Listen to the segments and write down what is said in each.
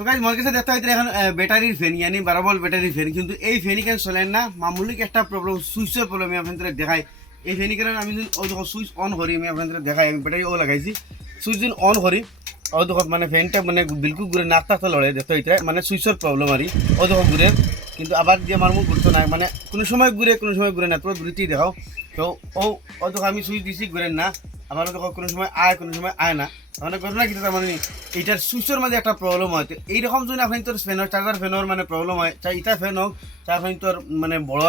তো গাইজ মোর কাছে দেখতে হইতে এখন ব্যাটারির ফ্যান ইয়ানি 12 ভোল্ট ব্যাটারির ফ্যান, কিন্তু এই ফ্যানই কেন চলেন না, মামুলি একটা প্রবলেম, সুইচের প্রবলেম আমি আপনাদের দেখাই। এই ফ্যানই কারণে আমি ও যখন সুইচ অন করি আমি আপনাদের দেখাই, আমি ব্যাটারি ও লাগাইছি, সুইচ যখন অন করি ও দেখো মানে ফ্যানটা মানে বিলকুল ঘুরে নাক টাকতে লড়ে দেখতে হইতে, মানে সুইচের প্রবলেম আর ও দেখো ঘুরে, কিন্তু আবার দিয়ে আমার মুখ ঘুরতো না, মানে কোনো সময় ঘুরে কোনো সময় ঘুরে না, তোর ঘুরিতেই দেখাও। তো ও দেখো আমি সুইচ দিছি ঘুরেন না, আবার দেখো কোনো সময় আয় কোনো সময় আয় না, মানে ঘটনা কিন্তু তার মানে এইটার সুইচের মাঝে একটা প্রবলেম হয়। তো এইরকম যদি আপনি তোর ফ্যানের চার্জার ফ্যানের মানে প্রবলেম হয়, চাই ইটা ফ্যান হোক চাই আপনি তোর মানে বড়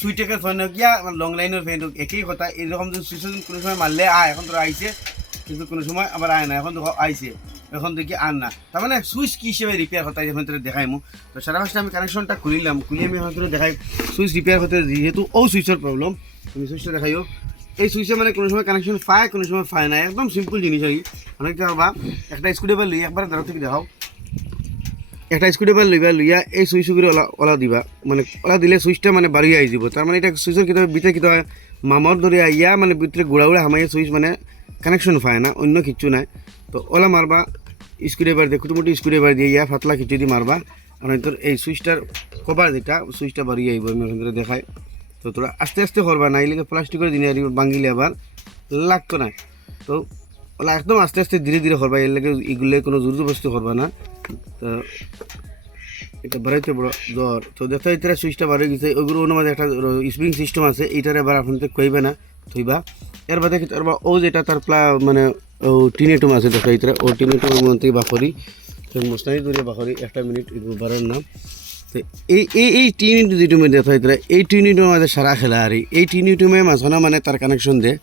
সুইটেকের ফ্যান হোক ইয়া লং লাইনের ফ্যান হোক, একই কথা। এইরকম যদি সুইচ কোনো সময় মারলে আয়, এখন তোর আইছে, কিন্তু কোনো সময় আবার আয় না, এখন দেখো আইছে, এখন দেখি আর না, তার মানে সুইচ কী হিসেবে রিপেয়ার হতে এখন তোর দেখাইমু। তো সারা ফার্স্টে আমি কানেকশনটা খুলিলাম, খুলি আমি এখন তোর দেখাই সুইচ রিপেয়ার হতে, যেহেতু ও সুইচের প্রবলেম তুমি সুইচটা দেখাইও। এই সুইচে মানে কোনো সময় কানেকশন পায় কোনো সময় পায় না, একদম সিম্পল জিনিস আর কি। অনেকটা হবা একটা স্ক্রুড্রাইভার লইয়া একবার দাঁড়া থেকে দেখাও, একটা স্ক্রুড্রাইভার লইবা লইয়া এই সুইচ করে ওলা দিবা, মানে ওলা দিলে সুইচটা মানে বাড়িয়ে আই যাব। তার মানে এটা সুইচের কিতা ভিতরে কিতা হয় মামর ধরে ইয়া মানে ভিতরে গুড়া গুড়া হামাইয়া সুইচ মানে কানেকশন পায় না, অন্য কিচ্ছু নাই। তো ওলা মারবা স্ক্রুড্রাইভার দিয়ে, কুটুমুটি স্ক্রুড্রাইভার দিয়ে ইয়া ফাতলা কিছু দিয়ে মারবা, আর তোর এই সুইচটার কভার যেটা সুইচটা বাড়িয়ে আইব, আমি ওখান থেকে দেখাই। তো তোরা আস্তে আস্তে করবা, না এলে প্লাস্টিকের দিনে আর ভাঙিলে আবার লাগতো না। তো ওলা একদম আস্তে আস্তে ধীরে ধীরে করবা, এর লাগে এগুলো কোনো জোর জবরদস্তি করবা না। তো এটা বাড়াইতে বড় জ্বর, তো দেখো এটা সুইচটা বাড়িয়ে গেছে, ওইগুলো অন্য মাঝে একটা স্প্রিং সিস্টেম আছে, এইটারে আবার আপনাদের কইবে না থইবা। এর বাদে কি তারপর ও যেটা তার মানে ও টিনেটুম আছে দেখো, এইটা ও টিনেটুমের মধ্যে বাখরি মশলাই ধরে বাখরি একটা মিনিট বাড়ার নাম। তো এই টিন যেটুমে দেখা হইতে এই টিনিটুমের মাঝে সারা খেলা আর এই টিনিটুমে মাঝখানে মানে তার কানেকশন দেয়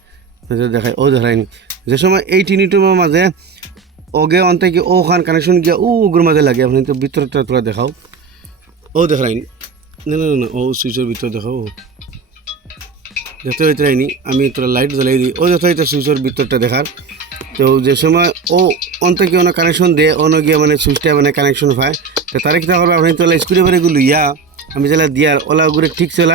দেখায়, ও দেখায়নি যে সময় এই টিনিটুমের মাঝে ওগে অন্তে কি ওখান কানেকশন গিয়া ওগুলোর মাঝে লাগে, আপনি তো ভিতরটা তোরা দেখাও, ও দেখায়নি না না না, ও সুইচের ভিতর দেখাও দেখতে হইতে রাইনি, আমি তোরা লাইট জ্বালাই দিই, ও যত হইতে সুইচের ভিতরটা দেখার। তো যে সময় ও অন্তে কি অন্য কানেকশন দেয় অন্য গিয়া মানে সুইচটা মানে কানেকশন পায়, তো তারা কিনা করবে আপনি তো স্ক্রুড্রাইভার এগুলো ইয়া আমি যেলা দিয়ার ওলা ওগুলো ঠিক ছিল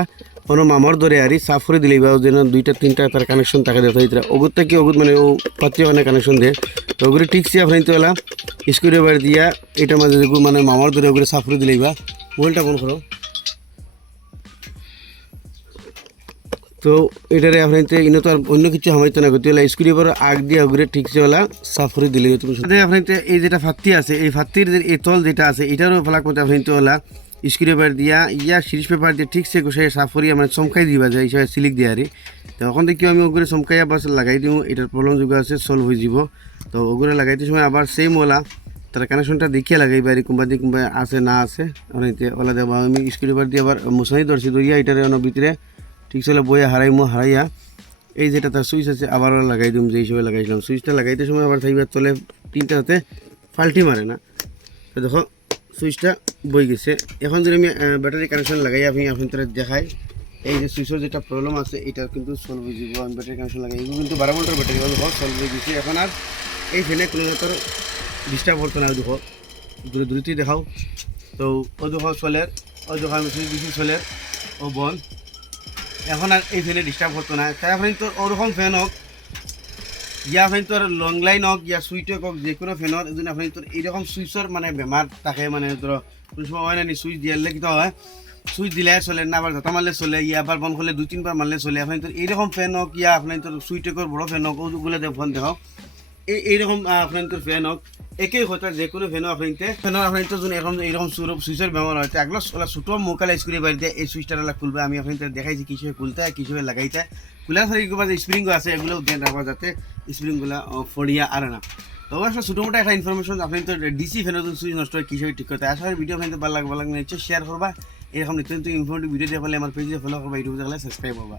কোনো মামর ধরে আরই সাফ করে দিলেই বা যেন দুইটা তিনটা তার কানেকশন থাকে দেখতে হইতে ওগুরটা কি ওগুর মানে ও পাত্রে মানে কানেকশন দেয়, তো ওগুলো ঠিকছে আপনি তো এলা স্ক্রুড্রাইভার দিয়া এটার মাঝে মানে মামর ধরে ওগুলো সাফ করে দিলেই বা মোবাইলটা বন্ধ করো। তো এটারে আপনি ইনো তো আর অন্য কিছু হামাইতো না, গতি স্ক্রুড্রাইভার আগ দিয়ে ওগুলো ঠিকছে ওলা সাফ করে দিলে তুমি আপনি এই যেটা ফাত্তি আছে এই ফাত্তির এই তল যেটা আছে এটারও ফেলাক মতো আপনি তো ওলা স্ক্রুড্রাইভার দিয়া ইয়া সিরিজ পেপার দিয়ে ঠিকছে গোসাই সাফ করিয়া মানে চমকাই দিবা যায় হিসাবে সিলিক দিয়ে আরে। তো ওখান থেকে আমি ওগুলো চমকাইয়া বাস লাগাই দিও, এটার প্রবলেম যুগ আছে সলভ হয়ে যাব। তো ওগুলো লাগাইতে সময় আবার সেম ওলা তার কানেকশনটা দেখিয়ে লাগাইবা আর কোনবা দিয়ে কোনবা আছে না আছে অনেকে ওলা দেবা। আমি স্ক্রুড্রাইভার দিয়ে আবার মশাই ধরছি ধরিয়া এটার ভিতরে ঠিক ছিল বইয়া হারাইয়া এই যেটা তার সুইচ আছে আবার লাগাই দিম, যে হিসেবে লাগাইছিলাম সুইচটা লাগাইতে সময় আবার থাকবার তলে তিনটা হাতে ফাল্টি মারে না। তো দেখো সুইচটা বই গেছে। এখন যদি আমি ব্যাটারি কানেকশন লাগাই আমি আপনাদের দেখাই, এই যে সুইচের যেটা প্রবলেম আছে এটা কিন্তু সলভ হয়ে যাব। আমি ব্যাটারি কানেকশন লাগাই এগুলো কিন্তু 12 ভোল্টের ব্যাটারি সলভ হয়ে গেছে। এখন আর এই ফ্যানে কোনো তোর ডিস্টার্ব করতো না। দেখো দ্রুতই দেখাও, তো ও দেখো চলের ও দেখো আমি সুইচ দিচ্ছি চলের ও বন্ধ, এখন আর এই ফ্যানে ডিস্টার্ব করতো না। তাই আপনি তোর ওরকম ফ্যান হোক ইয়া আপনি তোর লং লাইন হোক ইয়া সুইচ হোক যে কোনো ফ্যানের যদি আপনি তোর এইরকম সুইচের মানে বেমার থাকে, মানে তোর কোনো সময় হয় না সুইচ দিয়ালে কি হয় সুইচ দিলে চলে না, আবার ঝাঁটা মারলে চলে ইয়া আবার বন্ধ করলে 2-3 বার মারলে চলে। আপনি তোর এইরকম ফ্যান হোক ইয়া আপনি তোর সুইচ হোক বড় ফ্যান হোক ওগুলো ফোন দেখাও এইরকম আপনার তোর ফ্যান হোক একই কথা যে কোনো ফ্যানও আপনি তো যদি এখন এইরকম সুইচের ব্যবহার হয় এগুলো ছোটো মোকালে স্ক্রুড্রাইভার দিয়ে এই সুইচটা খুলবে। আমি আপনাদের দেখাইছি কিসে খুলতে হয় কিসে লাগাইতে হয়, খোলার পরে যে স্প্রিংও আছে এগুলো ধ্যান রাখবা যাতে স্প্রিংগুলো ফড়িয়া আর না। তো আসলে ছোটো মোটো একটা ইনফরমেশন আপনি তো ডিসি ফ্যানের সুইচ নষ্ট হয় কিসে ঠিক করতে হয়। আসলে ভিডিও আপনাদের ভালো লাগবে নিশ্চয়ই শেয়ার করবা, এরকম নিত্য নতুন ইনফরমেটিভ ভিডিও দিয়ে পেলে আমার পেজে ফলো করবা, ইউটিউবে দেখলে সাবস্ক্রাইব করবা।